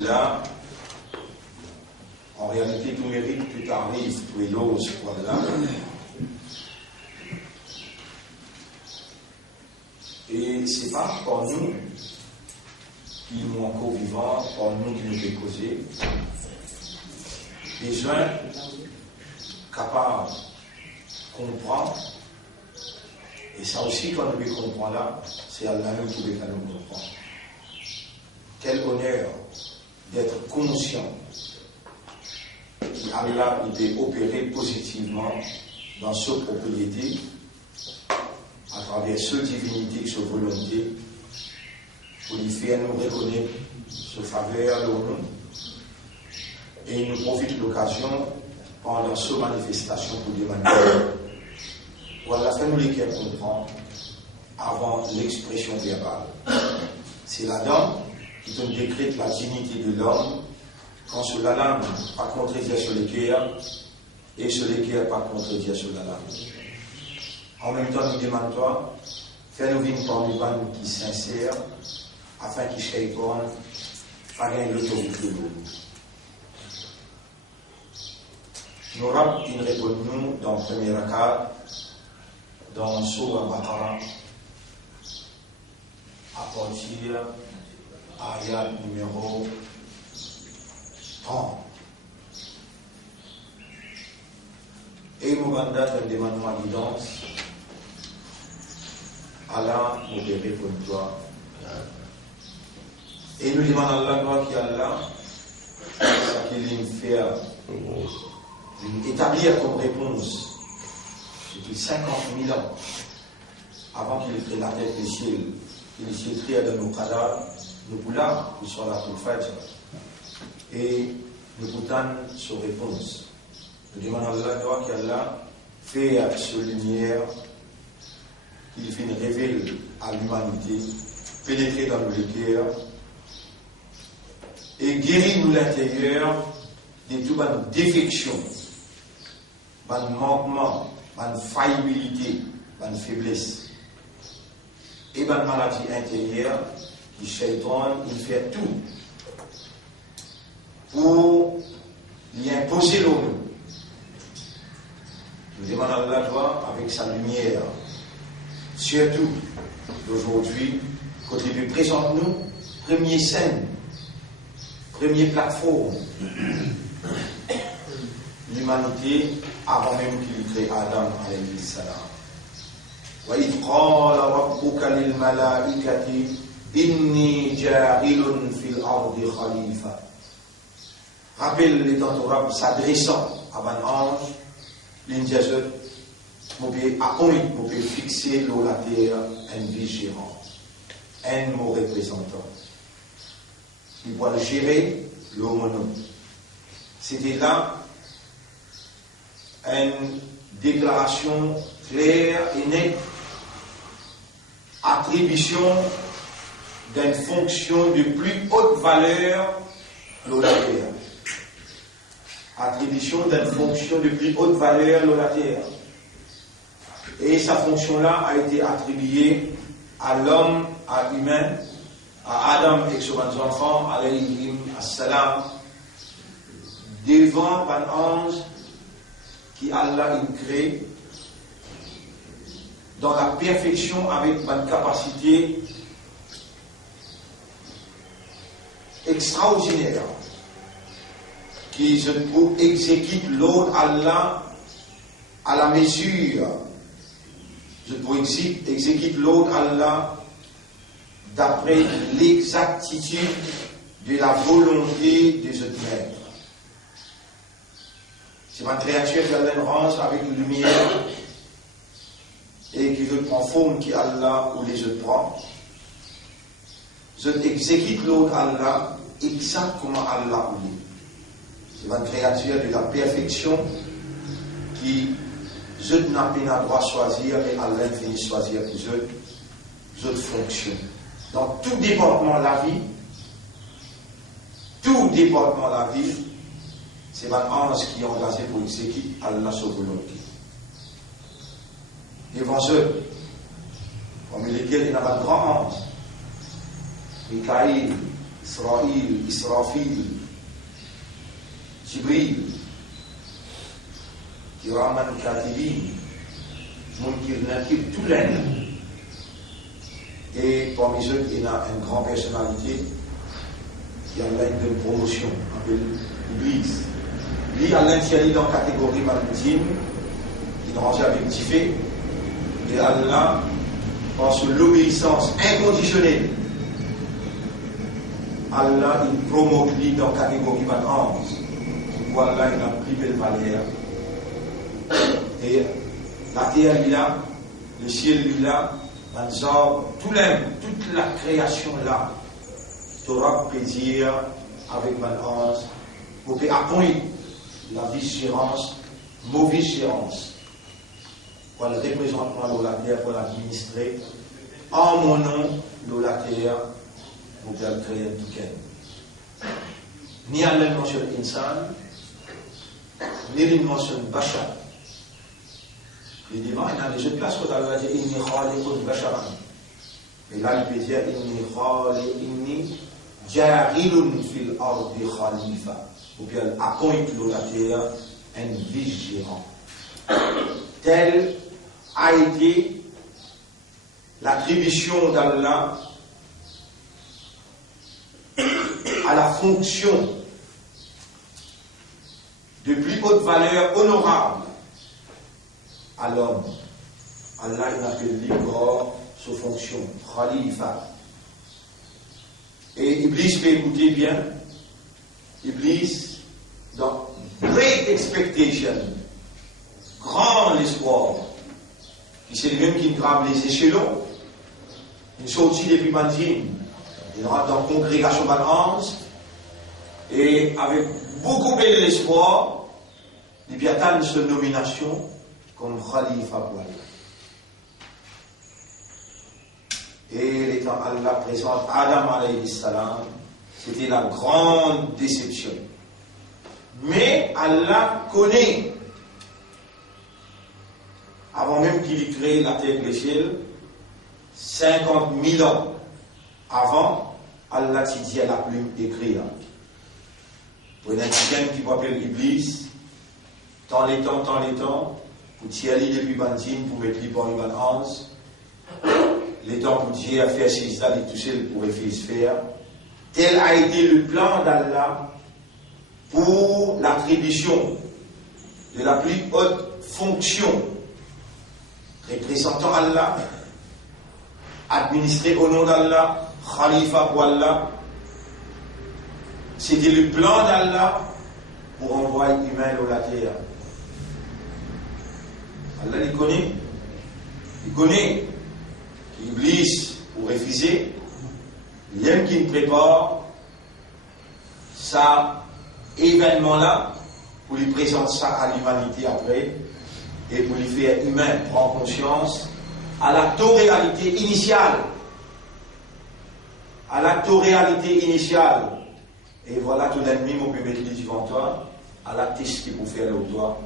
Là, en réalité, tout mérite, tout arrive, tout est l'ose, voilà. Et c'est pas pour nous qui nous encore vivants, pour nous qui nous fait causer. Les gens capables de comprendre, et ça aussi, quand nous comprenons là, c'est Allah nous qui veut nous comprendre. Quel honneur d'être conscient qu'Allah peut opérer positivement dans ce propriété, à travers ce divinité, ce volonté, pour lui faire nous reconnaître ce faveur de nous. Et il nous profite de l'occasion pendant cette manifestation pour demander. Voilà, fais-nous les cœurs comprendre avant l'expression verbale. C'est là-dedans qui nous décrète la dignité de l'homme quand sur la lame, pas contredire sur les cœurs, et sur les cœurs, pas contredire sur la lame. En même temps, nous demandons, fais-nous vivre parmi nous qui sincères, afin qu'il shaitan fasse l'autorité de nous. Nous avons une réponse nous dans le premier rakat, dans le Sourate Baqara, à partir ayat numéro 30. Et nous avons un demandement d'évidence. Allah nous bénisse pour toi. Et nous demandons à Allah qui Allah, ce qu'il nous fait établir comme réponse depuis 50 000 ans avant qu'il crée la terre des ciels. Il s'est créé dans nos cadavres, nous pouvons, nous sommes là pour le faire. Et nous pouvons sur réponse. Nous demandons à Allah qu'Allah fait cette lumière qu'il fait une révèle à l'humanité, pénétrer dans nos cœurs et guérir nous l'intérieur de toutes nos défections, nos manquements, nos faillibilité, nos faiblesses et nos maladies intérieures qui shaitan, il fait tout pour lui imposer l'eau. Nous demandons à Allah avec sa lumière, surtout d'aujourd'hui, quand il lui présente nous, première scène, première plateforme, l'humanité avant même qu'il crée Adam alayhi salam. وَإِذْ قَالَ رَبُّكَ لِلْمَلَائِكَةِ إِنِّي جَاعِلٌ فِي الْأَرْضِ خَلِيفَةً. Rappelle les temps s'adressant à un ange, l'indiaseux, on peut fixer l'eau la terre, un vigérant, un mot représentant. Il doit le gérer, l'eau mono. C'était là une déclaration claire et nette, attribution d'une fonction de plus haute valeur, l'eau la terre. Attribution d'une fonction de plus haute valeur, l'eau la terre. Et sa fonction-là a été attribuée à l'homme, à l'humain, à Adam et ses enfants, alayhim assalam, devant un ange qui Allah crée dans la perfection avec une capacité extraordinaire qui se trouve exécute l'ordre Allah à la mesure. Je peux exécuter l'ordre Allah d'après l'exactitude de la volonté de ce maître. C'est ma créature qui Allah range avec une lumière et qui veut prendre forme qui Allah ou les autres prend. Je exécute l'ordre Allah exactement Allah ou lui. C'est ma créature de la perfection qui je n'ai pas le droit de choisir, mais Allah finit choisir pour je fonctionne. Dans tout département de la vie, c'est un ange qui est engagé pour exécuter Allah sa volonté. Devant eux, parmi lesquels il y a un grand ange, Mikaïl, Israël, Israfil, Jibril, Kiraman Katibin, Munkir Nakir, tout l'aide. Et parmi eux, il y a une grande personnalité qui a une promotion, appelée l'Église. Lui, Allah qui est dans la catégorie maritime, il range avec Tifé, et Allah, par l'obéissance inconditionnelle, Allah, il promeut lui dans la catégorie maritime. Voilà, il a privé le valeur. Et la terre, lui là, le ciel, lui là, toute la création là, tu auras plaisir avec ma ange pour appuyer la vigilance, mauvaise gérance. Pour le représentement de la terre, pour l'administrer, en mon nom, de la terre, pour faire créer tout cas. Ni à l'invention insan, ni l'invention bachar. Il dit, il y a des places où Allah dit, inni khaliqun basharan. Et là, il peut dire, inni jarilun fil ardi khalifa. Ou bien, appointe la terre un vigilant. Telle a été l'attribution d'Allah à la fonction de plus haute valeur honorable à l'homme. Allah il appelle l'igor sous fonction, Khalifa. Et Iblis peut écouter bien. Iblis, dans great expectation, grand espoir, qui c'est lui-même qui grave les échelons, il sortit depuis Bandim, il rentre dans la congrégation Balance, et avec beaucoup d'espoir, il attend sa nomination comme Khalifa pour Allah. Et l'étant Allah présente Adam alayhi salam, c'était la grande déception. Mais Allah connaît, avant même qu'il ait créé la terre et le ciel, 50 000 ans avant, Allah s'y dit à la plume écrire. Pour un incident qui s'appelle Iblis, tant les temps, pour tirer depuis Bantin, pour mettre les bonnes balance, les temps pour Dieu a fait ses dalles et tout seul pour faire. Tel a été le plan d'Allah pour l'attribution de la plus haute fonction représentant Allah, administré au nom d'Allah, Khalifa pour Allah. C'était le plan d'Allah pour envoyer humain sur la terre. Allah il connaît Iblis pour refuser, il aime qu'il prépare ça événement-là pour lui présenter ça à l'humanité après et pour lui faire humain prendre conscience à la réalité initiale. À la réalité initiale. Et voilà tout l'ennemi, on peut mettre les devant toi, à la tête qu'il faut faire l'autre toi.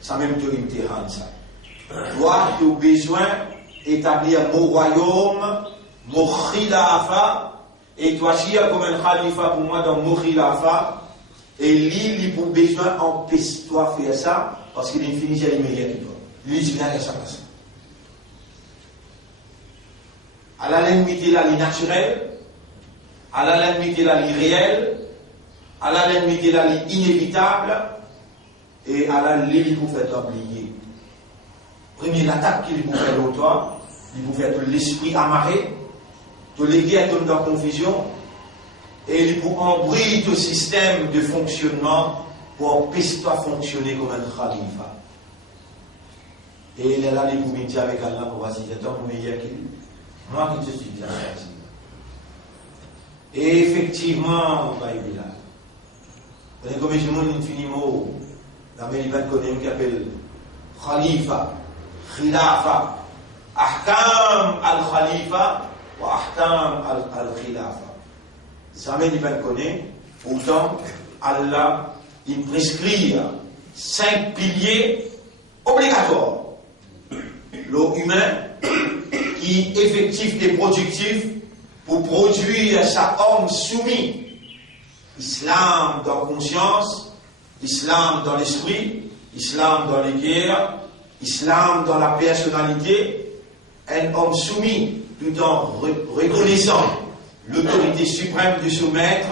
Ça même te rend ça. Toi, tu as besoin d'établir mon royaume, mon khilafa, et toi, tu es comme un khalifa pour moi dans mon khilafa, et lui, il a besoin d'empêcher-toi de faire ça, parce qu'il est fini à l'immédiatement. Lui, il vient à sa place. À la limite, là, l'inacturel, à la limite, là, l'irréel, à la limite, là, l'inévitable, et à la limite, il faut faire oublier. Premier, l'attaque qu'il faut faire au toi, il faut faire l'esprit amarré, de léguer à tomber dans la confusion, et il faut embrouiller tout système de fonctionnement pour empêcher toi fonctionner comme un khalifa. Et il est là, il faut dire avec Allah pour voir si c'est un meilleur qu'il est. Moi qui te suis bien. Et effectivement, bah, il est là. Vous avez comme je monde infiniment, la Mélibane connaît qui appelle Khalifa, Khilafa, Ahkam al-Khalifa ou Ahkam al-Khilafa. Ça Mélibane connaît, pourtant, Allah, il prescrit 5 piliers obligatoires. L'eau humain, qui est effectif et productif pour produire sa homme soumis. Islam dans conscience, islam dans l'esprit, islam dans les guerres, islam dans la personnalité, un homme soumis tout en reconnaissant l'autorité suprême de son maître.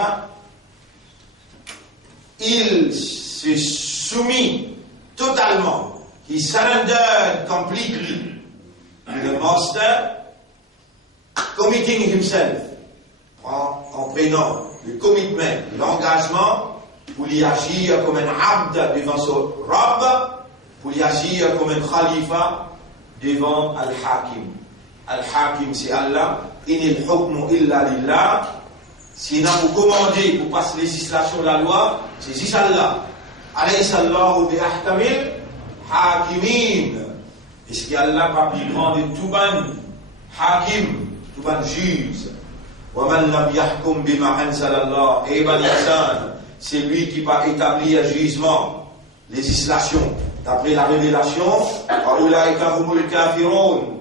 Il se soumet totalement. He surrendered completely to the master, committing himself, en prenant le commitment, l'engagement, pour y agir comme un abd devant son Rabb, pour y agir comme un khalifa devant Al-Hakim. Al-Hakim, c'est Allah. Inil hukmu illa lillah. Si nous vous commandez pour passer législation de la loi, c'est juste Allah. Alaysa Allahu bi ahkamil hakimin. Est-ce qu'Allah pas plus grand de tout ban hakim, tout ban juge? Wa man lam yahkum bima anzalallah ibal ihsan. C'est lui qui va établir jugement, législation, d'après la révélation. Fa'ulaika humul kafirun.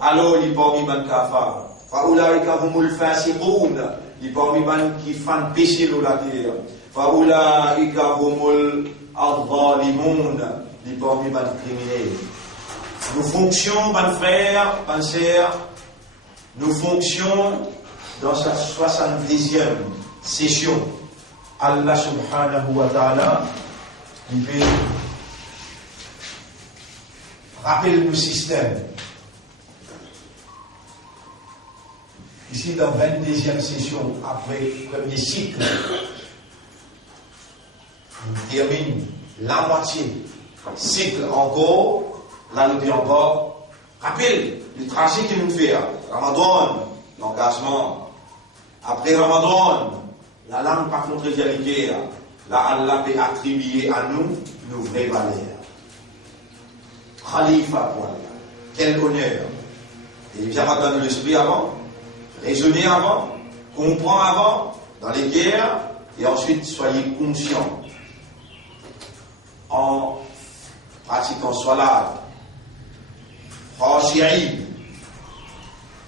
Alors il parmi man kafar. Fa'ulaika humul fasiqun. Il parmi man qui font péché dans la terre. Fa'ulaika humul adh-dhalimun. Il parmi man criminels. Nous fonctionnons, mes frères, mes sœurs, nous fonctionnons dans sa 70e session. Allah subhanahu wa ta'ala, il veut rappeler le système. Ici, dans la 22e session, après le premier cycle, on termine la moitié. Cycle encore, là nous dit encore, rappelle le trajet que nous faisons. Ramadan, l'engagement. Après Ramadan, la langue par contre réalité, là Allah peut attribuer à nous nos vraies valeurs. Khalifa pour Allah. Quel honneur. Et il vient pas donner l'esprit avant, raisonner avant, comprendre avant, dans les guerres, et ensuite soyez conscients. En pratiquant salat, khashi'in,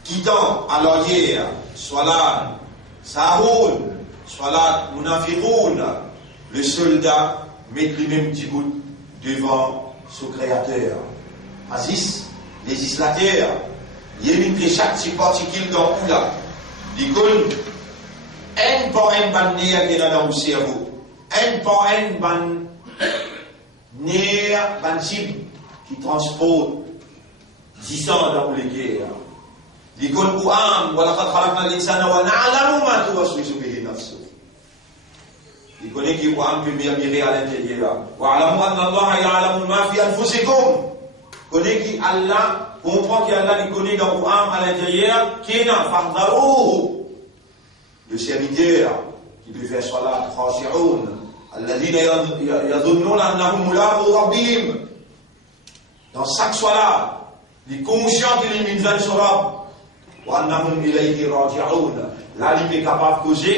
quittant à l'orgueil, salat, sahoun, salat, munafiqoun, le soldat met lui-même petit bout devant son créateur. Aziz, législateur, il y a une chaque petit particule dans où là, il dit un par un ban néa qui est dans le cerveau, un par un ban néa, ban cible qui transporte 10 ans dans les guerres. Il dit وَلَقَدْ خَلَقْنَا الْإِنسَانَ وَنَعْلَمُ مَا تُوَسْوِسُ بِهِ نَفْسُهُ. Il connaît qu'il peut mirer à l'intérieur. وَعَلَمُوا أَنَّ اللَّهَ يَعْلَمُ مَا فِي أَنفُسِكُمْ. Connaît qu'Allah comprend qu'Allah connaît dans le Coran à l'intérieur. Kina فَحْضَرُوهُ. Le serviteur qui peut faire salat, khashi'un, الَّذِينَ يَظُنُّونَ أَنَّهُمْ مُلَاقُو رَبِّهِمْ. Dans chaque salat, les conscients qu'il est mis sur Rabb. Là, il est capable de causer,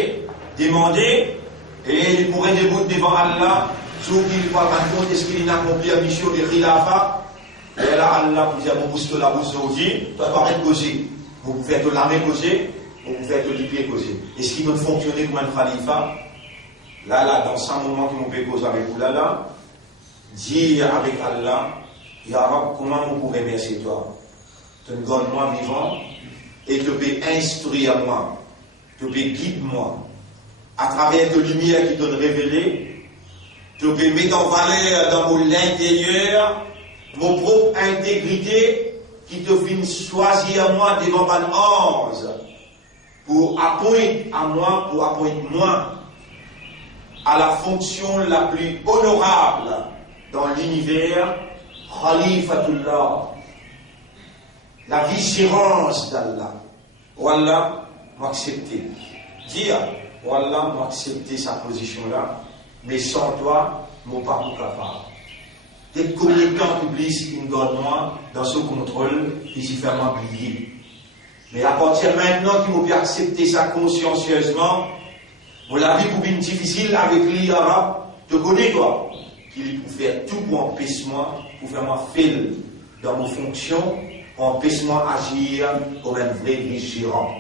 demander, et il pourrait débouter devant Allah, sauf qu'il ne voit pas compte, est-ce qu'il a accompli la mission de Khilafa. Et là, Allah vous dit, mon bouche de la bouche aujourd'hui, tu dois arrêter de causer. Vous pouvez être l'armée causer, vous pouvez être l'hyper causer. Est-ce qu'il peut fonctionner comme un Khalifa? Là, dans 100 moments qui m'ont fait causer avec vous, là, dire avec Allah, Ya Rab, comment vous pouvez remercier toi? Tu me donnes moi vivant, et tu peux instruire moi, tu peux guider moi, à travers tes lumières qui t'ont révélé, tu peux mettre en valeur dans mon intérieur, mon propre intégrité, qui te fait choisir moi devant mon ange, pour appointer à moi, pour appointer moi, à la fonction la plus honorable dans l'univers, Khalifatullah. La vigilance d'Allah. Wallah, m'accepter. Dire, Wallah, m'accepter sa position-là, mais sans toi, mon pas pour capable. Dès que le temps public, il donne moi dans ce contrôle, il s'y fait m'oublier. Mais à partir de maintenant, qu'il faut accepter ça consciencieusement, vous la vie pour une difficile avec l'Arabe, te connais toi, qu'il peut faire tout pour empêcher moi, pour faire moi faire dans nos fonctions, empêche-moi d'agir comme un vrai vigilant.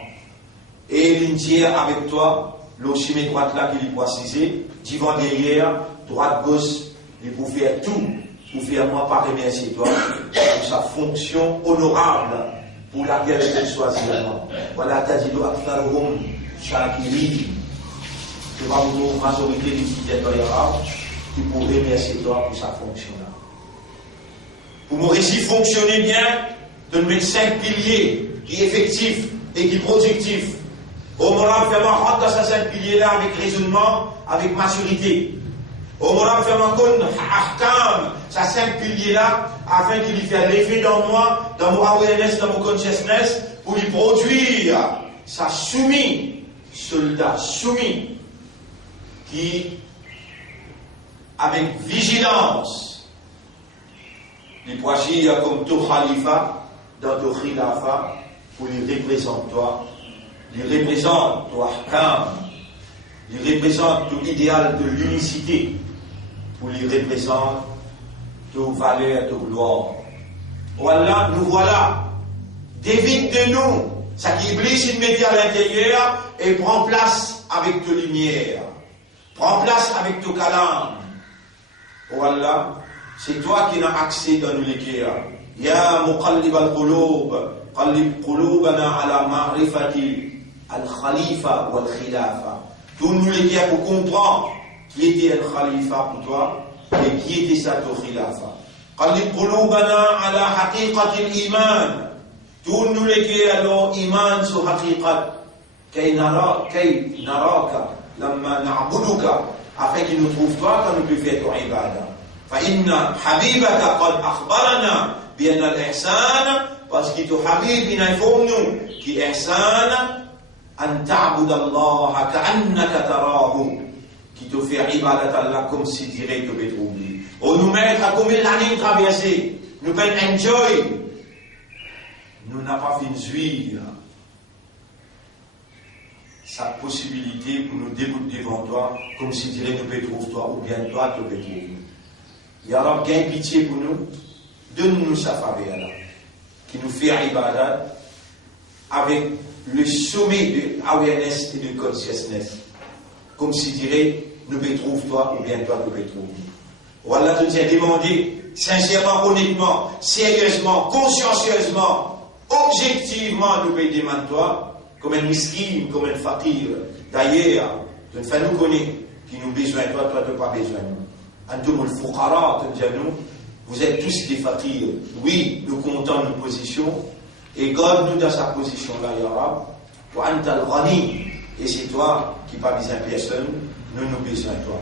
et l'entière avec toi, l'ochime droite là qui est précisé, devant derrière, droite gauche, il pour faire tout, pour faire moi pas remercier toi, pour sa fonction honorable pour laquelle tu choisis moi. Voilà, t'as dit, Shakiri, tu vas vous majorité des utilisateurs arabes qui pour remercier toi pour sa fonction là. Pour me réussir fonctionner bien, de nous mettre 5 piliers qui effectifs et qui productifs. Au moral, faire rentrer dans ces 5 piliers là avec raisonnement, avec maturité. Au moral, faire compte ahkam, ces 5 piliers là, afin qu'il y fasse l'effet dans moi, dans mon awareness, dans mon consciousness, pour lui produire sa soumis, soldat soumis, qui, avec vigilance, il peut agir comme ton khalifa, dans ton khilafa, pour lui représenter toi, lui représente ton ahkam, lui représente ton idéal de l'unicité, pour lui représenter ton valeur, ton gloire. Voilà, nous voilà. D'évite de nous, ça qui Iblis il met à l'intérieur et prend place avec ta lumière, prend place avec ton kalam. Voilà, c'est toi qui as accès dans les cœurs. Ya muqallib al-qulub, qallib qulubana ala ma'rifati al-khalifa wal khilafa. Tous nous les cœurs pour comprendre qui était le khalifa pour toi et qui était ça ton khilafa. Qallib qulubana ala haqiqati al-iman. Tous nous les cœurs alors iman sur haqiqat. Kay naraka lamma na'buduka. Afin qu'il nous trouve toi quand nous pouvons faire ton ibadah. فإن حبيبك قد أخبرنا بأن الإحسان parce que ton habib il informe nous qui ihsan أن تعبد الله كأنك تراه qui te fait ibadat Allah comme si dirait que tu trouves. On nous met à combien d'années traverser, nous pouvons enjoy, nous n'avons pas fait jouir sa possibilité pour nous débouter devant toi comme si dirait nous peut trouver toi ou bien toi tu peux trouver. Ya Rab, gagne pitié pour nous, donne-nous sa faveur là, qui nous fait ibadat avec le sommet de awareness et de consciousness. Comme si dirait, nous peut trouver toi ou bien toi tu peux trouver. Voilà, je t'ai demandé, sincèrement, honnêtement, sérieusement, consciencieusement, objectivement, nous peut demander toi, comme un miskin, comme un fakir. D'ailleurs, je ne fais nous connaître qui nous besoin toi, toi tu n'as pas besoin de nous. Antum al-fuqara, vous êtes tous des fakirs. Oui, nous comptons nos positions. Et garde-nous dans sa position là, Ya Rab. Wa anta al-ghani. Et c'est toi qui pas besoin de personne. Nous nous besoin de toi.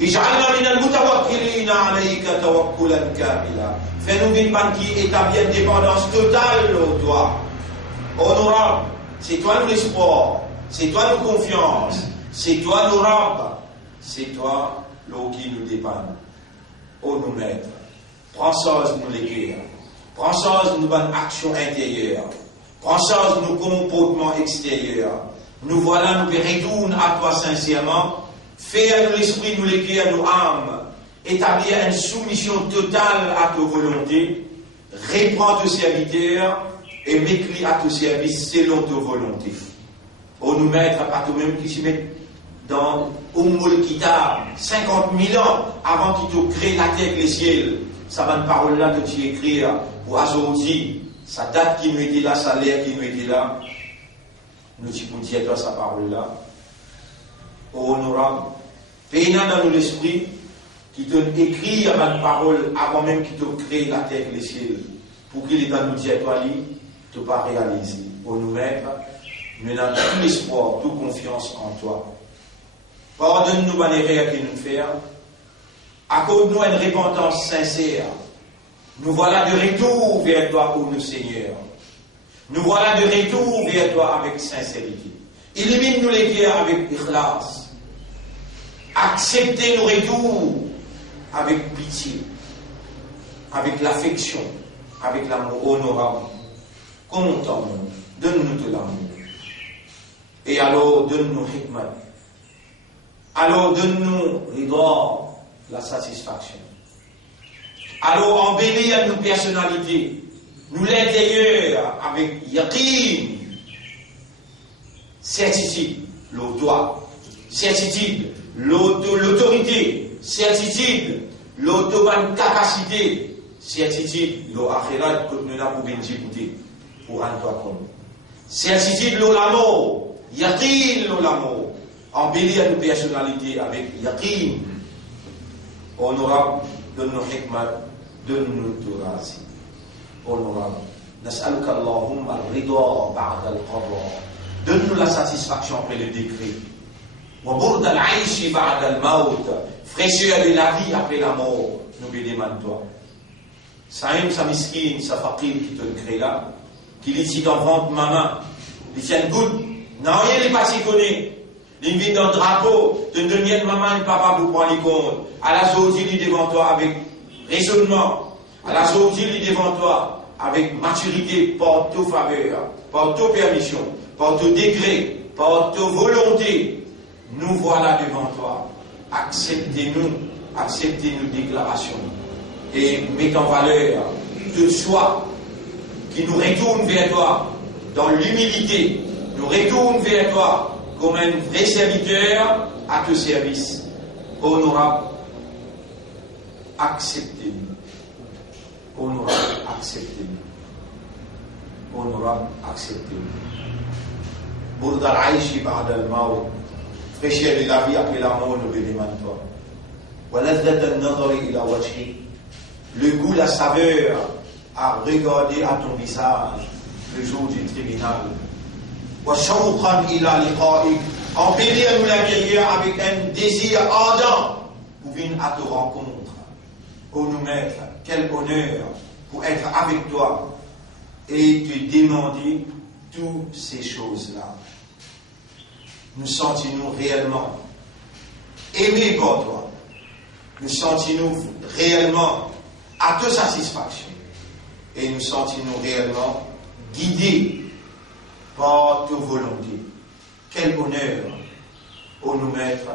Ij'alna min al-mutawakkilina alayka tawakkulan kamila. Fais-nous une banque qui établit une dépendance totale au toi. Honorable. C'est toi nous l'espoir. C'est toi nos confiance. C'est toi nos Rab. C'est toi l'eau qui nous dépanne. Oh nous maîtres, prends soin de nous les cœurs, prends soin de nos bonnes actions intérieures, prends soin de nos comportements extérieurs. Nous voilà, nous retournons à toi sincèrement, fais à nous l'esprit, nous les cœurs, nos âmes, établir une soumission totale à ta volonté, réprends tes serviteurs et mets-les à ton service selon ta volonté. Oh nous maîtres, à toi-même qui s'y mettent dans Ummul Kitab, 50 000 ans avant qu'il te crée la terre et les ciels. Ça va une parole-là que tu écris pour Azouti, sa date qui nous était là, sa lettre qui nous était là. Nous tu peux dire toi sa parole-là. Oh honorable, paye-nous dans l'esprit qui te écrit une parole avant même qu'il te crée la terre et les ciels. Pour qu'il est dans nous dire toi, tu ne pas réaliser. Oh nous maîtres, nous avons tout l'espoir, toute confiance en toi. Pardonne-nous les erreurs que nous faisons. Accorde-nous une repentance sincère. Nous voilà de retour vers toi, ô notre Seigneur. Nous voilà de retour vers toi avec sincérité. Illumine-nous les cœurs avec ikhlas. Acceptez nos retours avec pitié, avec l'affection, avec l'amour honorable. Contente-nous, donne-nous de l'amour. Et alors, donne-nous hikmat. Alors donne-nous la satisfaction. Alors embellis à nos personnalités, nous l'intérieur avec yaqin, certitude, l'autoit, certitude, l'autorité, certitude, l'automane capacité, certitude, l'akhirat que nous avons écouté pour un toi comme. Certitude, l'amour, yaqin, l'amour, embellir nos personnalités avec yaqin, honorable, donne-nous hikmat, donne-nous tourasi, honorable. Nas'aluka Allahumma al-rida ba'da al-qadha. Donne-nous la satisfaction après le décret. Wa burda al-aishi ba'da al-maut. Fraîcheur de la vie après la mort. Nous bénissons toi. Saïm, sa miskine, sa faqir qui te crée là, qui dit si t'en vente maman, il tient une goutte. Non, il n'est pas si connu. Il vit dans le drapeau, de devenir maman et papa pour prendre les comptes. À la zoodie, devant toi avec raisonnement. À la zoodie, devant toi avec maturité, par toute faveur, par toute permission, par tout degré, par toute volonté. Nous voilà devant toi. Acceptez-nous déclarations. Et mettez en valeur tout choix qui nous retourne vers toi dans l'humilité, nous retourne vers toi comme un vrai serviteur à ton service. Honorable, acceptez-nous. Honorable, acceptez-nous. Honorable, acceptez-nous. Burda al-aishi ba'da al-maut. Fraîcheur de la vie après la mort, nous bénissons toi. Wa ladhat an-nadari ila wajhi. Le goût, la saveur à regarder à ton visage le jour du tribunal. Wa shawqan ila liqa'ik. Embellir-nous l'intérieur avec un désir ardent pour venir à te rencontre. Ô nous maître, quel honneur pour être avec toi et te demander toutes ces choses-là. Nous sentons-nous réellement aimés par toi. Nous sentons-nous réellement à ta satisfaction. Et nous sentons-nous réellement guidés par ta volonté. Quel honneur, ô nous maître,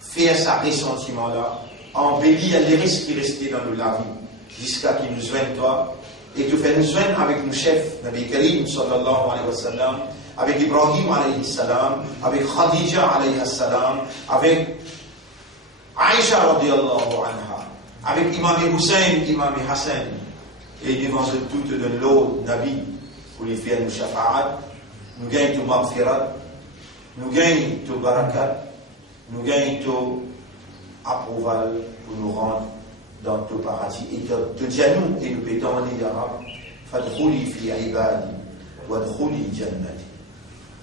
faire ça ressentiment-là, embellir les risques qui restaient dans nos la vie, jusqu'à qu'ils nous joignent toi, et te faire nous joindre avec nos chefs, Nabi Karim sallallahu alayhi wa sallam, avec Ibrahim alayhi salam, avec Khadija alayhi salam, avec Aïcha radiallahu anha, avec Imam Hussein, Imam Hassan, et devant ce tout de l'autre Nabi, pour les faire nos shafa'at, nous gagnons tout maghfirat, nous gagnons tout barakat, nous gagnons tout approval pour nous rendre dans tout paradis. Et te dis à nous, et nous pétons en Yara, fadkhuli fi ibadi, wadkhuli jannati.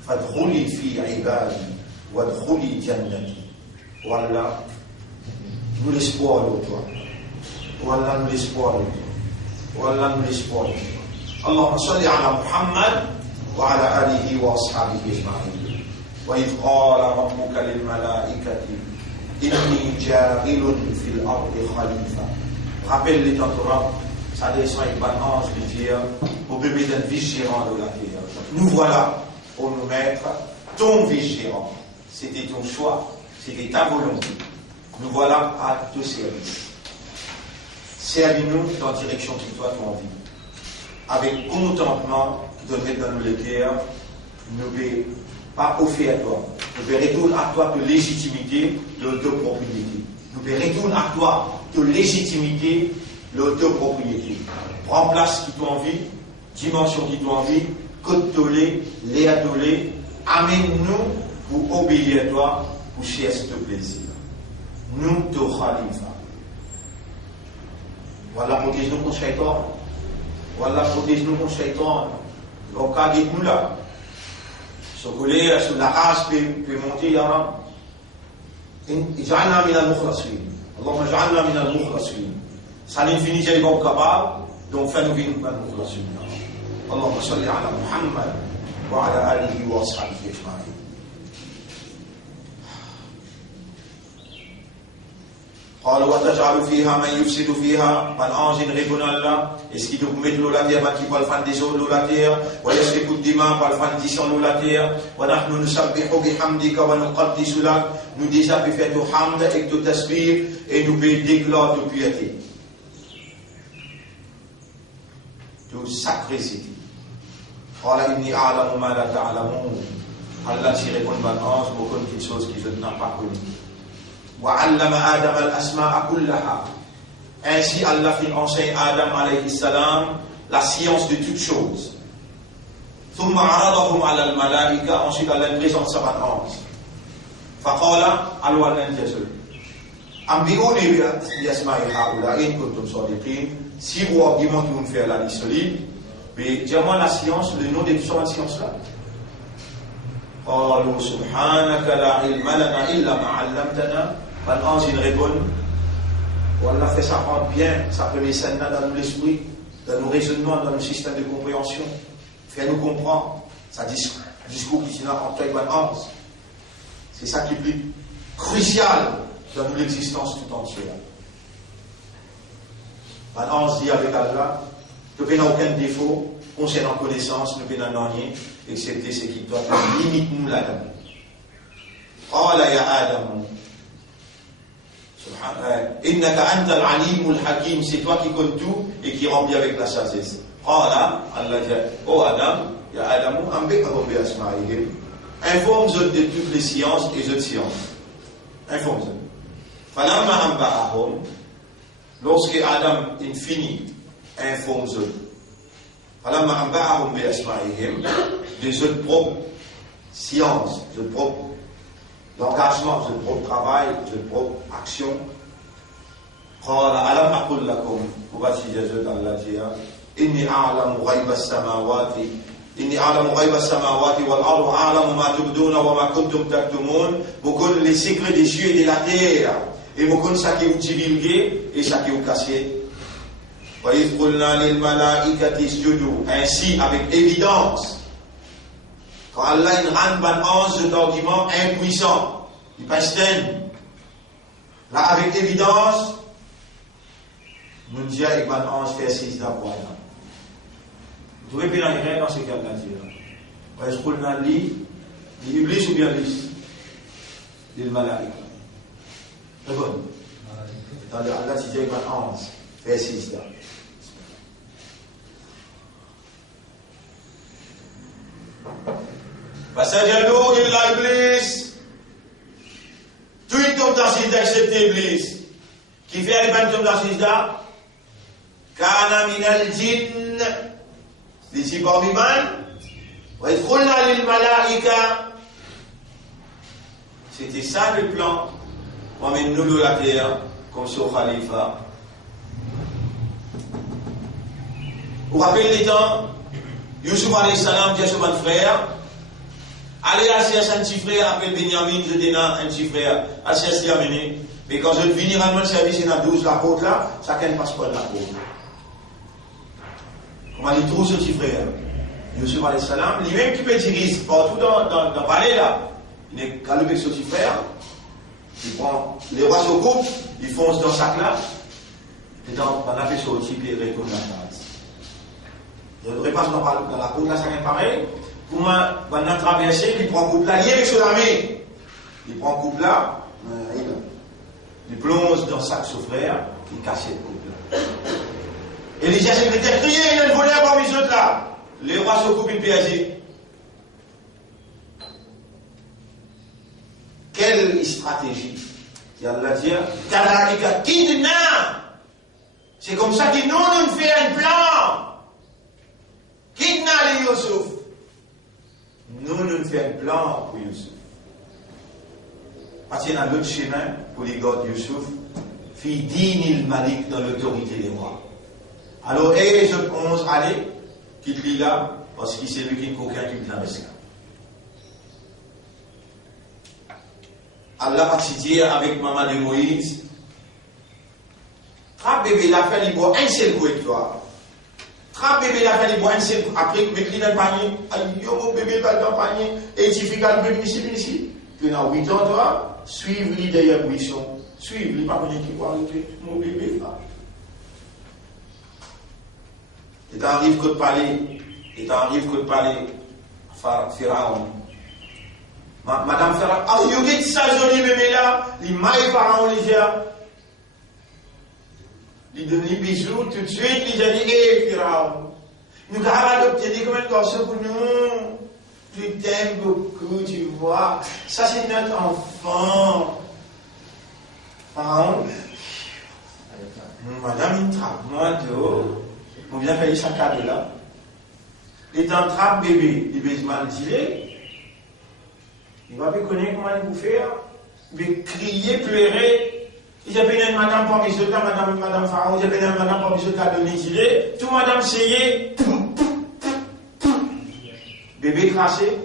Fadkhuli fi ibadi, wadkhuli jannati. Voilà, nous l'espoir de toi. Voilà, nous l'espoir de toi. Voilà, nous l'espoir de toi. Allahumma salli ala Muhammad wa ala alihi wa ashabihi ajma'in. Wa idh qala rabbuka lil malaikati inni ja'ilun fil ardi khalifa. Rappelle les temps Torah, ça descend avec un ange de Dieu au bébé d'un vice-gérant de la terre. Nous voilà, pour nous mettre ton vice-gérant. C'était ton choix, c'était ta volonté. Nous voilà à te servir. Servis-nous dans la direction que toi tu as envie. Avec contentement, donner dans nos cœurs, nous ne pas offrir à toi. Nous retourner à toi de légitimité, l'autopropriété. Nous retourner à toi de légitimité, l'autopropriété. Prends place qui t'ont envie, dimension qui t'ont envie, côte tolé, l'air tolé. Amène-nous pour obéir à toi, pour chercher ce plaisir. Nous te khalifa. Voilà, protège-nous contre Shaitan. Voilà, protège-nous contre Shaitan. Donc, nous là. Ce colère, sur la race peut monter, ya Rab. Ij'alna min al-mukhlasin. Allahumma ij'alna min al-mukhlasin. Ça l'infini, j'ai pas capable, donc fais-nous vivre min al-mukhlasin. Allahumma salli ala Muhammad wa ala alihi wa ashabihi ajma'in. قال وتجعل فيها من يفسد فيها من أنجن ربنا الله est-ce qu'il doit mettre l'eau la terre qui va le faire des eaux la terre ويسفك الدماء va le faire descendre la terre ونحن نسبح بحمدك ونقدس لك nous déjà peut faire tout hamd et tout tasbih et nous peut déclarer de piété tout sacré c'est قال إني أعلم ما لا تعلمون Allah s'y répond ban ange, beaucoup de choses qui je n'ai pas connues. وَعَلَّمَ آدَمَ الْأَسْمَاءَ كُلَّهَا. Ainsi Allah fit enseigner Adam alayhi salam la science de toutes choses. ثُمَّ عَرَضَهُمْ عَلَى الْمَلَائِكَةِ. Ensuite Allah présente ça ban ange. فَقَالَ أَلْوَى الْأَنْجَسُلْ أَنْبِئُونِي بِأَسْمَاءِ هَؤُلَاءِ إِنْ كُنْتُمْ صَادِقِينَ. Si vous argumentez vous me faire la liste solide, mais dis-moi la science, le nom de toute cette science-là. قالوا سبحانك لا علم لنا إلا ما علمتنا. Maintenant, il répond, Allah fait ça rendre bien, ça permet ça dans l'esprit, dans nos raisonnements, dans nos systèmes de compréhension. Fait-nous comprendre. Ça discours qui est en toi et en c'est ça qui est plus crucial dans l'existence tout entière. Maintenant, on se dit avec Allah, que nous n'avons aucun défaut, concernant connaissance, nous n'avons rien, excepté ce qui doit limite nous là-dedans. قال يا آدم إنك أنت العليم الحكيم, c'est toi qui connais tout et qui remplit avec la sagesse. قال Allah dit, oh Adam, يا آدم أنبئهم بأسمائهم. Informe-eux de toutes les sciences et autres sciences. Informe-eux. فلما أنبأهم, lorsque Adam finit, informe-eux. فلما أنبأهم بأسمائهم, des autres propres sciences, des autres propres l'engagement, c'est le propre travail, c'est le propre action. قال ألم أقل لكم, وبشر الله جيا إني أعلم غيب السماوات إني أعلم غيب السماوات والأرض أعلم ما تبدون وما كنتم تكتمون. Beaucoup les secrets des cieux et de la terre, et beaucoup ça qui vous divulguez et ça qui vous cassez. وإذ قلنا للملائكة اسجدوا, ainsi avec évidence. Quand Allah rend ban ange d'argument impuissant, il passe là avec évidence, nous disons avec ban ange fait 6 d'abord. Vous trouvez bien rien dans ce qu'Allah dit. Est-ce qu'on a dit l'Iblis ou bien l'Iblis? Le malaïka. C'est bon. Attendez, Allah dit avec ban ange fait 6 d'abord. فسجدوا إلا إبليس. Tout le tombe dans Sijda excepté Iblis. Qui fait les bonnes tombes dans Sijda? Kana min al-jinn. D'ici parmi man. Wa idkhulna lil malaika. C'était ça le plan. On met nous de la terre, comme sur Khalifa. Vous vous rappelez les temps? Yusuf alayhi salam dit à son frère, allez à chercher un petit frère, appelle Benjamin, je donne un petit frère, à chercher à mener. Mais quand je venir à mon service, il y a 12 la côte là, chacun passe pas de la côte. Comment il trouve ce petit frère? Yusuf alayhi salam, lui-même qui peut diriger partout dans le palais là. Il est calme avec ce petit frère, il prend les rois se coupent, il fonce dans sa classe, et dans la paix sur le type, il retourne la classe. Je repasse dans la côte là, ça vient pareil. Pour moi, on a traversé, il prend un couple là, il est avec son ami. Il prend un couple là, il plonge dans le sac de son frère, il casse le couple là. Et les gens se mettaient crier, il a volé parmi les autres là. Les rois se coupent une piège. Quelle stratégie? Et Allah dit, Kadalika kidna. C'est comme ça que nous fait un plan. Kidna les Yusuf. Nous fait un plan pour Yusuf. Parce qu'il y a un autre chemin pour les gars de Yusuf. Fi dinil malik, dans l'autorité des rois. Alors, je pense, allez, quitte-lui là, parce que c'est lui qui est coquin qui est l'esclave. Allah va dire avec maman de Moïse, trappe bébé la fin, il boit un seul coup avec toi. Trappe bébé la fin, il boit un seul coup. Après, mettre-lui dans le panier, yo mon bébé dans le panier, et tu fais le bébé ici. Puis dans 8 ans, toi, suivre-lui derrière la buisson. Suivre-lui, pas venir qui voit mon bébé là. Et dans un livre que de parler, Pharaon. Madame Pharaon, ah, vous dites ça joli bébé là, il maille Pharaon légère. Il donne les bisous, tout de suite, il a dit, Pharaon, nous avons adopté des comme un garçon pour nous. Je t'aime beaucoup, tu vois. Ça, c'est notre enfant. Pharaon, madame, il trappe moi d'eau. On vient faire sa carte là. Il trappe bébé. Il va mal dire. Il va plus connaître comment il va faire. Il va crier, pleurer. Il a péné madame pour mes madame Pharaon, il a péné madame pour mes autres donné gilet. Tout madame seyé. Bébé craché.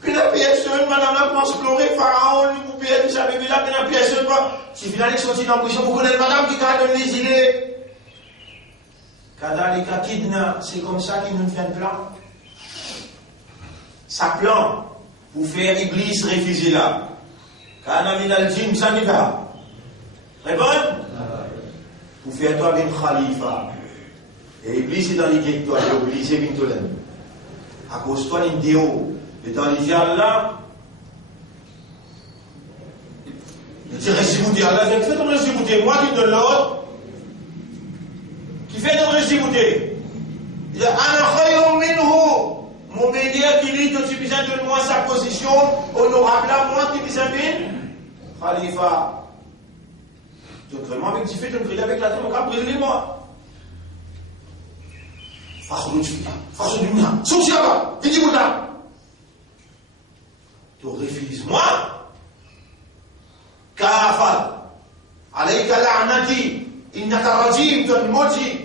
Puis la personne, madame la pense pleurer, Pharaon, lui couper, tout ça, bébé là, puis la personne, si finalement il sortit dans la prison, vous connaissez madame qui a donné gilet. Kadalika Kidna, c'est comme ça qu'il nous fait un plan. Sa plan pour faire Iblis refuser là. Kana min al-jinn saniba. Répondre? Pour faire toi bin Khalifa. Et Iblis est dans les guettes, toi, il est obligé bin Tolen. À cause de toi, l'indéo. Et dans les dialogues là, il dit récibouter. Allah dit, fais ton récibouter. Moi qui donne l'autre, qui fait ton récibouter. Il dit, Ana khayrun minhu. Mon meilleur qui dit que tu besoin de moi sa position honorable là, moi qui besoin de Khalifa. Tu vraiment avec tu fais ton crédit avec la démocratie, brûlez-moi. Farce du mien. Souci là-bas. Dis-moi là. Tu refuses moi. Kafal. Alayka la'nati. Innaka rajim. Tu es maudit.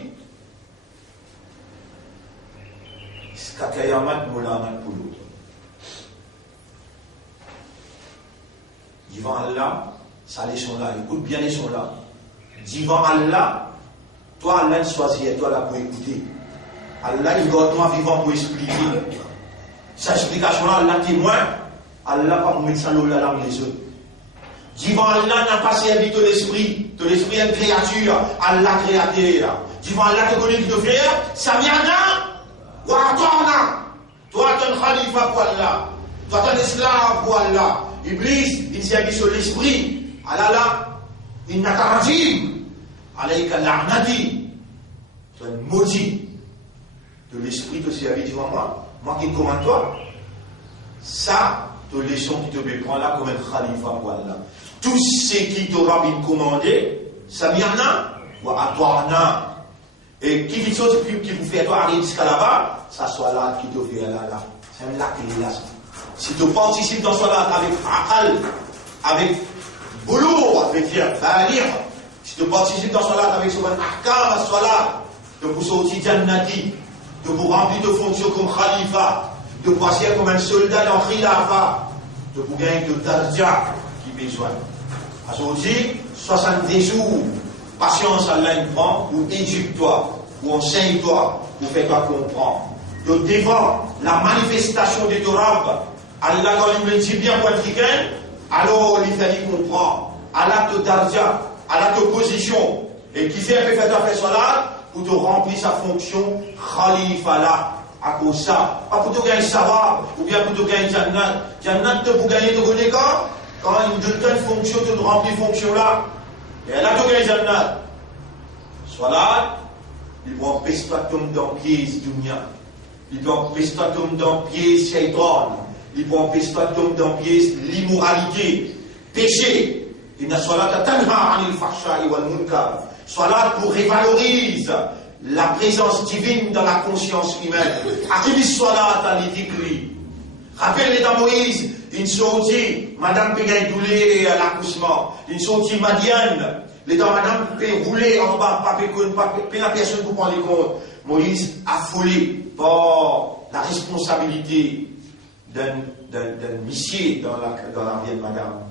Kakayamat moulamat pour l'autre. Devant Allah, ça les sont là. Écoute bien, ils sont là. Devant Allah, toi, Allah, il choisit et toi, là, pour écouter. Allah, il doit toi vivant pour expliquer. Cette explication-là, Allah témoin. Allah, pas pour mettre ça dans la langue des autres. Devant Allah, n'a pas servi de l'esprit. De l'esprit est une créature. Allah créateur. Devant Allah, tu connais qui te fait. Samiana. Toi, tu es un khalifa pour Allah. Toi, tu es un esclave pour Allah. Iblis, il s'est mis sur l'esprit. Allah, il n'a qu'à dire. Alayka la'nati. Tu es un maudit. De l'esprit te servir devant moi. Moi qui te commande toi. Ça, te leçon qui te prend là comme un khalifa pour Allah. Tout ce qui t'aura bien commandé, ça vient là, ou à toi, là. Et qui dit chose qui vous fait toi arriver jusqu'à là-bas, ça soit là qui te fait là. C'est un lac qui est là. Si tu participes dans ce là avec akal, avec boulot, avec falir, si tu participes dans ce là avec son ahkam, à ce là, de vous sortir jannati, de vous remplir de fonctions comme khalifa, de passer comme un soldat dans khilafa, de vous gagner de darja qui besoin. Aujourd'hui, 70 jours. Patience, Allah il prend, ou éduque-toi, ou enseigne-toi, ou fais-toi comprendre. Donc devant la manifestation des Torah, Allah quand il me dit bien pour africain, alors il fait comprendre. Allah te darja, Allah te position, et qui fait faire salat, pour te remplir sa fonction khalifa là, à cause de ça. Pas pour te gagner savoir, ou bien pour te gagner jannat. Jannat te pour gagner te connais quand il te donne une fonction, tu te remplis fonction là. Et là, tu gagnes jannat. Soit là, il va empêcher toi de tomber dans pied dunya. Il va empêcher toi de tomber dans pied shaitan. Il va empêcher toi de tomber dans pied l'immoralité, péché. Il n'a soit là tanha anil fahsha'i wal munkar. Soit là pour révaloriser la présence divine dans la conscience humaine. Activise soit là dans les dicris. Rappelle-les dans Moïse. Une sortie, madame peut gagner doulé à l'accouchement. Une sortie madiane, les dents madame peut rouler en bas, pas la personne pour prendre les comptes. Moïse affolé par la responsabilité d'un missier dans la vie de madame.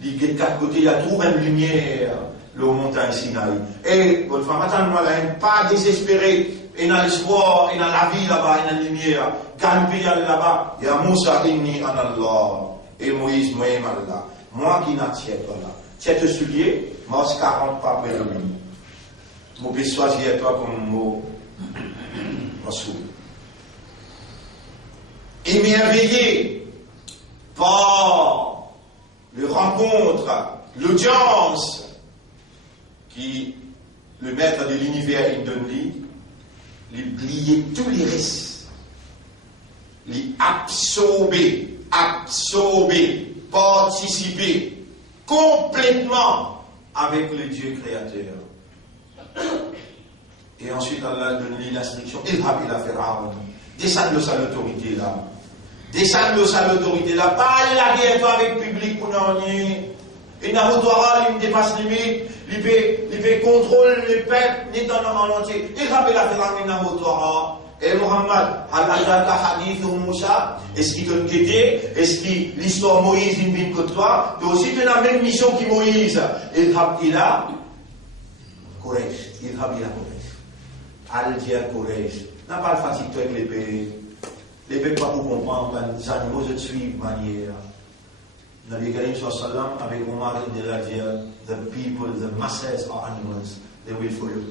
Il y a quatre côtés, il y a trouvé une lumière, le montagne Sinaï. Et votre femme, madame, pas désespérée. Et dans l'espoir, et dans la vie là-bas, et dans la lumière, Galpé là-bas, il y a Moussa inni en Allah, et Moïse, moi-même Allah. Moi qui n'attire pas là. Tiens, te soulier, moi, 40 pas près de lui. Moi, je choisir toi comme mot, Rasoul. Émerveillé par le rencontre, l'audience qui, le maître de l'univers, il donne lui. Il pliait tous les restes. les absorber, participer complètement avec le Dieu créateur. Et ensuite, Allah donne l'instruction, il a fait Pharaon. Descends-le à l'autorité là. Descends-le à l'autorité là. Pas aller la guerre avec le public pour n'en est. Et n'a pas il me dépasse limite. Il peut contrôler le peuple, ni dans en entier. Il a fait Pharaon, il n'a pas. Et Muhammad, Allah hadith ou Moussa, est-ce qu'il te guettait? Est-ce que l'histoire Moïse il vient que toi? Tu aussi tu as la même mission que Moïse. Il a Quraysh. Il a Quraysh. Al-Dia Quraysh. N'a pas le fatigue avec les pays. Les pays pas pour comprendre, les animaux se suivent manière. Nabi Karim sallam avec Omar il a dit, the people, the masses are animals. They will follow.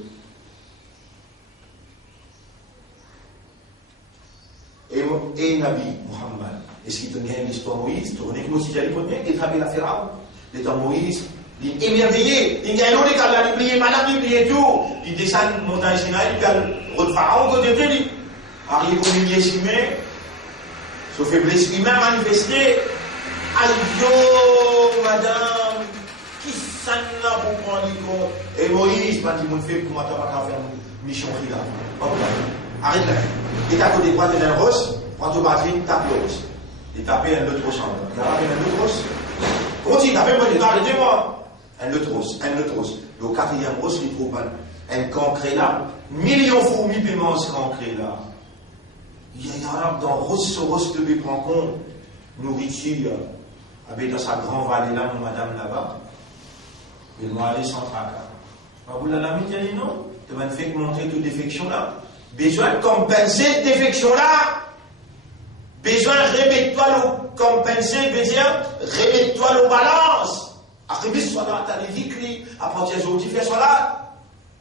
Et Nabi Muhammad, est-ce qu'il tenait l'histoire Moïse? Tu connais que Moïse il connaît, il a fait Pharaon. L'état Moïse, il est émerveillé, il gagne l'autre quand il a oublié, madame, il oublié tout. Il descend montagne Sinaï, il gagne le Pharaon côté de lui. Arrive au milieu estimé, sa faiblesse humaine manifestée. Aïe, madame, qui s'en a pour prendre le corps? Et Moïse, quand il m'a fait pour m'attendre à faire une mission là. Arrête là. Et t'as côté droit de la rose, quand tu vas dire, tape le rose. Et taper un autre rose. Taper un autre rose. Continue, taper moi, arrêtez-moi. Un autre rose. Le quatrième rose, il trouve un cancré là. Millions de fourmis paiement ce cancré là. Il y a dans rose, ce rose que tu prends compte, nourriture, avec dans sa grande vallée là, mon madame là-bas. Il m'a allé sans tracas. Vous l'avez dit, non? Tu vas me faire montrer toute défection là. Besoin de compenser cette défection-là. Besoin de remettre-toi le compenser, veut dire remettre-toi le balance. Après, soit là, tu as les victoires. Après, tu as aujourd'hui fait cela.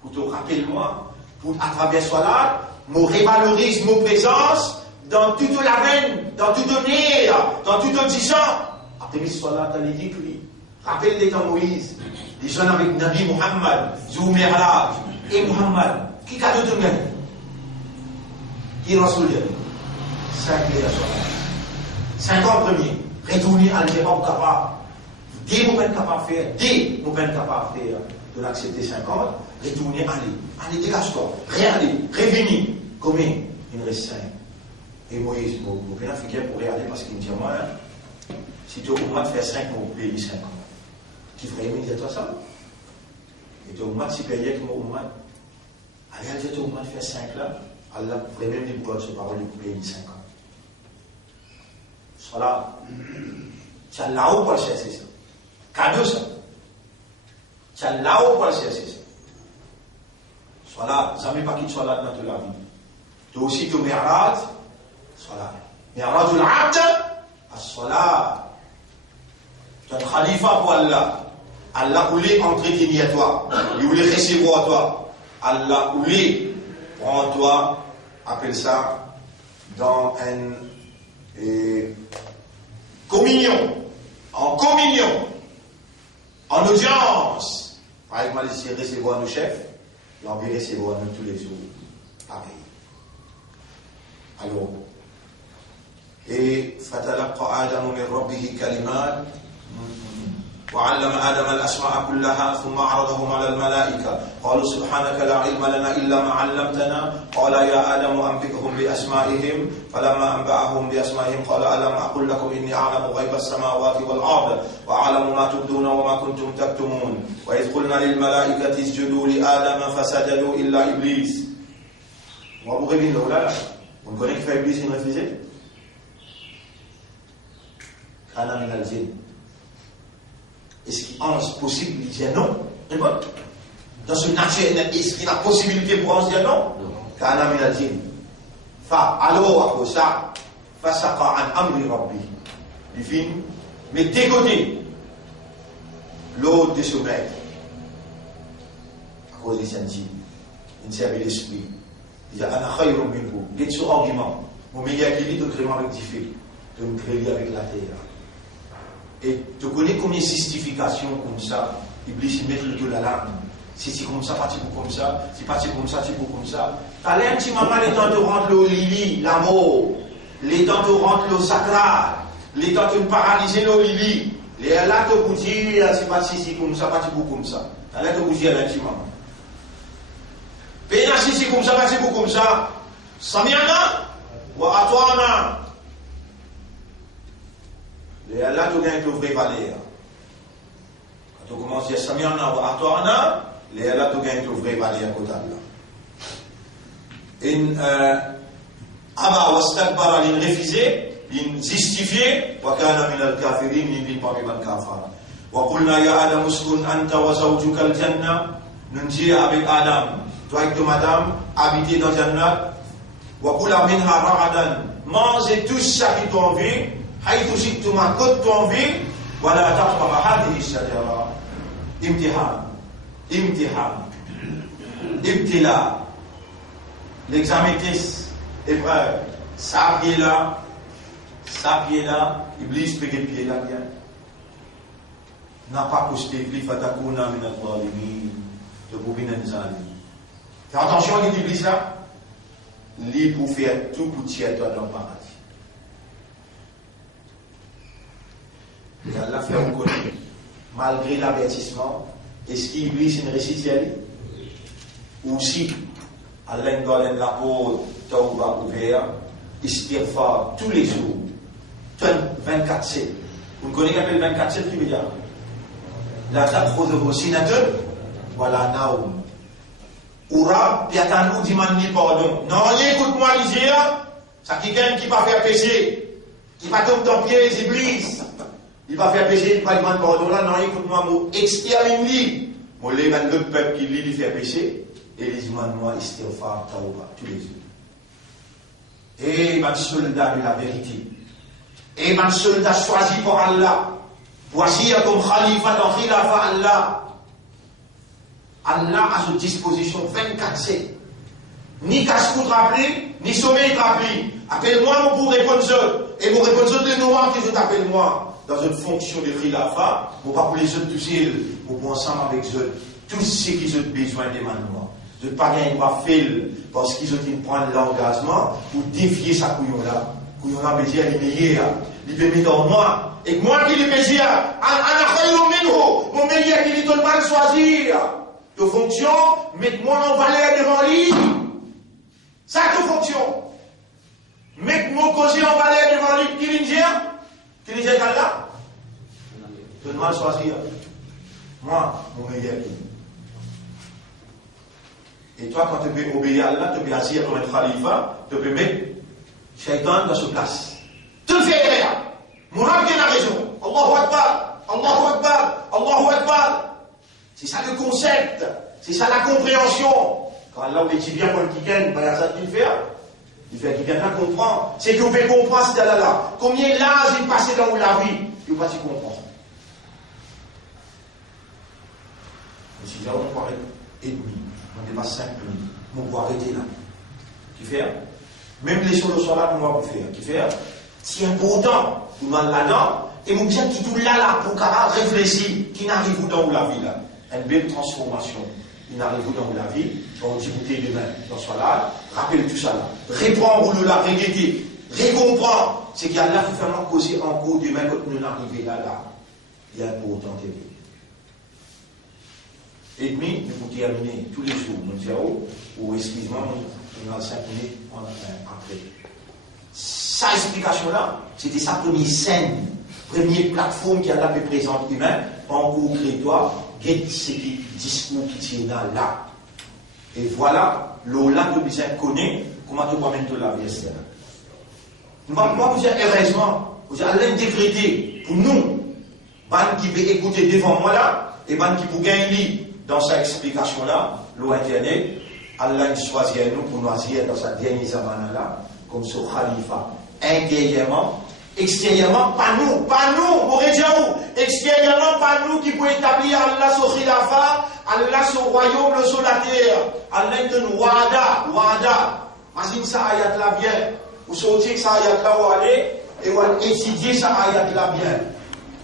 Pour te rappeler moi, pour à travers cela, me revalorise mon présence dans toute la veine, dans toute l'avenir, dans toute audition. Après, soit là, tu as les victoires. Rappelle les temps Moïse, les gens avec Nabi Muhammad, Zoumerlad et Muhammad. Qui a d'autres même? Qui est Rasoul? 5 50 premiers. Retourner à l'État pour capable. Dès que vous êtes capable de faire, de l'accepter 50, retourner, allez, dégage-toi, réaller, revenir. Combien? Il reste 5. Et Moïse, vous pouvez la figure pour réaller parce qu'il me dit, moi, si tu as au moins de faire 5, vous pouvez 50. Qui ferait immédiatement ça? Et tu as au moins de s'y payer que moi, au moins. Allez, tu as au moins de faire 5 là. Allah pourrait même dire pourquoi ce parole pour payer 5 ans. Voilà. Tu as là-haut pour le chercher ça. Cadeau ça. Tu as là-haut pour le chercher ça. Voilà. Ça ne veut pas qu'il soit là dans toute la vie. Tu as aussi ton mi'raj. Voilà. Mi'raj al-abd. As-salat. Tu as un khalifa pour Allah. Allah voulait entretenir toi. Il voulait recevoir toi. Allah voulait prends-toi, appelle ça, dans une communion, en audience. Par exemple, ici, recevoir nos chefs, et on veut recevoir nous tous les jours. Pareil. Alors, et فَتَلَقَّى آدَمُ مِنْ رَبِّهِ كَلِمَاتٍ وعلم آدم الأسماء كلها ثم عرضهم على الملائكة قالوا سبحانك لا علم لنا إلا ما علمتنا قال يا آدم أنبئهم بأسمائهم فلما أنبأهم بأسمائهم قال ألم أقل لكم إني أعلم غيب السماوات والأرض وأعلم ما تبدون وما كنتم تكتمون وإذ قلنا للملائكة اسجدوا لآدم فسجدوا إلا إبليس. On va vous révéler là. On connaît qui fait Iblis, il refusait. Kana min al-jinn. Est-ce qu'il est possible de dire non? Dans ce nature, est-ce qu'il y a la possibilité pour on dire non? Kana min al-jinn. Alors, après ça, fasaqa an amri rabbi. Il finit, mais dégoûté l'autre de ce maître. À cause des sentiments, il servait l'esprit. Il dit, ana khayrun minhu. Il est sur argument. Mon meilleur qui dit de créer rectifier, de me créer avec la terre. Et tu connais combien de justifications comme ça, Iblis met le dos la lame. Si c'est comme ça, pas comme ça, si pas comme ça, comme ça. T'as l'air un petit maman étant de rendre le lili, l'amour. les temps de rendre le sacral, les temps de paralyser le lili, les là te bouger, c'est pas si comme ça, pas beaucoup comme ça. Là te bouger à l'intimement. Péna si comme ça, pas si beaucoup comme ça. Samiana, ou atouana. Les là te gagne le vrai valeur. Quand tu commences à dire Samiana ou atouana, les là te gagne le vrai valeur côté là. Aba wastakbara lin refusé, lin justifié, wa kana min al-kafirin lin parmi man kafara. Wa qulna ya Adam uskun anta wa zawjuka al-janna, nous dit avec Adam, toi et ton madame, habitez dans Jannat, wa kula minha ragadan, mangez tout ça qui t'en envie, haythu shi'tuma quand t'en envie, wa la taqrabu hadhihi ash-shajara. Imtihan, ibtila. L'examen test, épreuve, ça pied là, Iblis peut que pied là bien. N'a pas posté, il faut t'accourner à minat zalimin, de bobiner zalim. Fais attention à l'Iblis là, lui pour faire tout pour tirer toi dans le paradis. Et Allah fait reconnaître, malgré l'avertissement, est-ce qu'Iblis est une récite ou si Allah donne la peau, Tauba ouvert, istighfar tous les jours, 24/7. Vous connaissez qu'appelle 24/7 qui veut dire la ta'khudhuhu sinatun wa la nawm. Oura, piatan ou dimani pardon. Non, écoute-moi, Ligia, ça qui gagne qui va faire péché, qui va tomber dans pied les iblis. Il va faire péché, il va demander pardon là, non, écoute-moi, moi, extermine-lui. Moi, les man l'autre peuple qui lui fait péché. Et les humains istighfar tauba tous les jours. Et mon soldat de la vérité. Et mon soldat choisi par Allah. Voici comme khalifa dans khilafa Allah. Allah a sa disposition 24/7. Ni casse-cou te rappeler, ni sommeil te rappeler. Appelle-moi pour répondre seul. Et pour répondre de noirs que je t'appelle moi. Dans une fonction de khilafa, pour pas pour les autres tous seuls, pour ensemble avec eux. Tous ceux qui ont besoin des mains. De ne pas gagner ma fil parce qu'ils ont prendre l'engagement pour défier sa couillon-là. Couillon-là, mais j'ai aligné, il peut mettre en moi. Et moi qui le plaisir, mon meilleur qui lui donne mal choisir. De fonction, mettez-moi en valeur devant lui. Ça, de fonction. Mettez-moi causer en valeur devant lui. Qui lui dit là? Donne mal choisir. Moi, mon meilleur qui. Et toi, quand tu peux obéir à Allah, tu peux assis comme un khalifa, tu peux mettre Shaitan dans sa place. Tu le fais derrière. Mourad qui a raison. Allahu Akbar, Allahu Akbar, Allahu Akbar. C'est ça le concept. C'est ça la compréhension. Quand Allah vous dit bien pour le kiken, il y a ça qu'il fait. Il fait qu'il vient là comprendre. C'est que vous pouvez comprendre cet Allah-là. Combien l'âge est passé dans la vie, il ne va pas comprendre. Mais si là, on croirait ennemi. On dépasse 5 minutes. On peut arrêter là. Qui fait? Même les choses le soir là, on va faire. Qui fait? C'est important. Nous allons là-dedans. Et nous bien qui tout là pour réfléchir. Qui n'arrive dans la vie là? Une belle transformation. Il n'arrive dans la vie. On dit goûter demain. Dans ce là, rappelle tout ça là. Répond ou là, regretter. Récomprend. C'est qu'il y a là qui fait vraiment causer en cours demain quand nous n'arrivons là. Il y a important de vivre. Et demi, nous vous terminer tous les jours, nous disons, ou excuse-moi, on a 5 minutes après. Sa explication-là, c'était sa première scène, première plateforme qui a la présente humain, en cours créatoire, guette ce qui discours qui tient là. Et voilà, l'Ola que vous connaît, comment tu vas mettre la vie. Moi, vous dire heureusement, vous avez l'intégrité pour nous, qui peut écouter devant moi là, et qui peut gagner dans sa explication-là, l'Internet, Allah choisit nous pour nous agir dans sa dernière zamana-là, comme ce khalifa. Intérieurement, extérieurement, pas nous, vous regardez où? Extérieurement, pas nous qui pouvons établir Allah sur khilafa, Allah sur royaume, sur la terre. Allah donne wada. Imagine ça ayat là bien. Vous sortez ça ayat là où aller, et vous étudiez ça ayat là bien.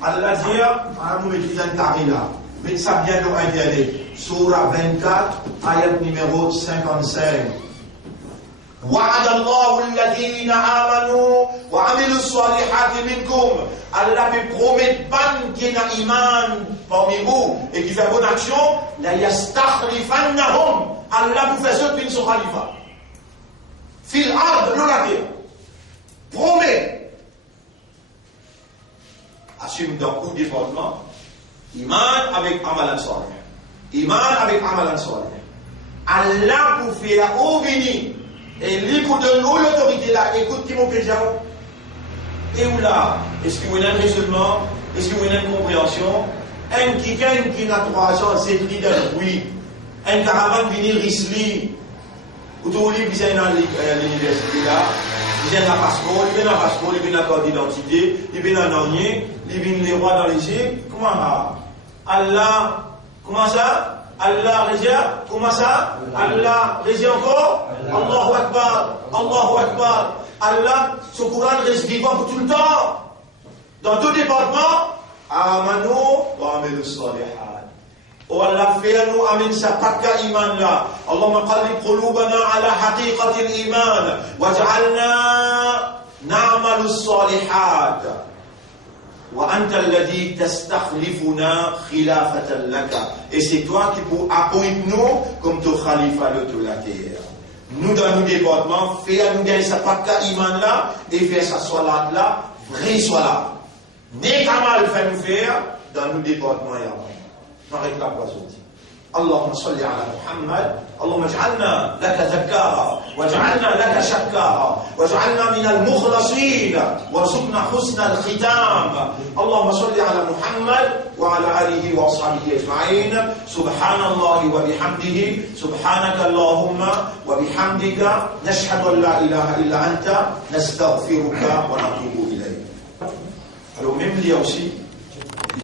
Allah dit, nous mettons un carré là. Mettez ça bien dans Internet. Surah 24, ayat numéro 55. وعد الله الذين آمنوا وعملوا الصالحات منكم. Allah peut promettre ban qui n'a iman parmi vous et qui fait bonne action, la yastakhlifannahum. Allah vous fait ceux qui sont khalifa. Fil ard, le la terre. Promet. Assume dans tout département. Iman avec amalan salih. Iman avec amalan salih. Allah vous fait venir. Et lui pour donner l'autorité là, écoute qui m'ont fait dire. Et où là, est-ce que vous avez un raisonnement? Est-ce que vous avez une compréhension? Un qui n'a 3 ans, c'est leader, oui. Un caravane venir Risli. Ou tout le monde vient à l'université là. Il vient à passeport, il vient à passeport, il vient à carte d'identité, il vient à Nanier, il vient les rois dans l'Égypte. Comment ça? Allah, comment ça? Allah réserve, comment ça? Allah réserve encore? Allahu Akbar, Allahu Akbar. Allah, son Coran reste vivant pour tout le temps. Dans tout département, Amanu wa amilu salihat. Oh Allah, fais-nous amin sa pakka iman là. Allahumma qallib qulubana ala haqiqati al-iman. Waj'alna na'malu salihat. وأنت الذي تستخلفنا خلافة لك. Et c'est toi qui pour appointer nous comme ton khalifa de la terre. Nous dans nos départements, fais à nous gagner sa pakka iman là et fais sa salat là, vrai salat. N'est qu'à mal fait nous faire dans nos départements et avant. N'arrête pas pas sortir. اللهم صل على محمد اللهم اجعلنا لك ذكارا واجعلنا لك شكارا واجعلنا من المخلصين وارزقنا حسن الختام اللهم صل على محمد وعلى آله وأصحابه أجمعين سبحان الله وبحمده سبحانك اللهم وبحمدك نشهد أن لا إله إلا أنت نستغفرك ونتوب إليك. Alors même lui aussi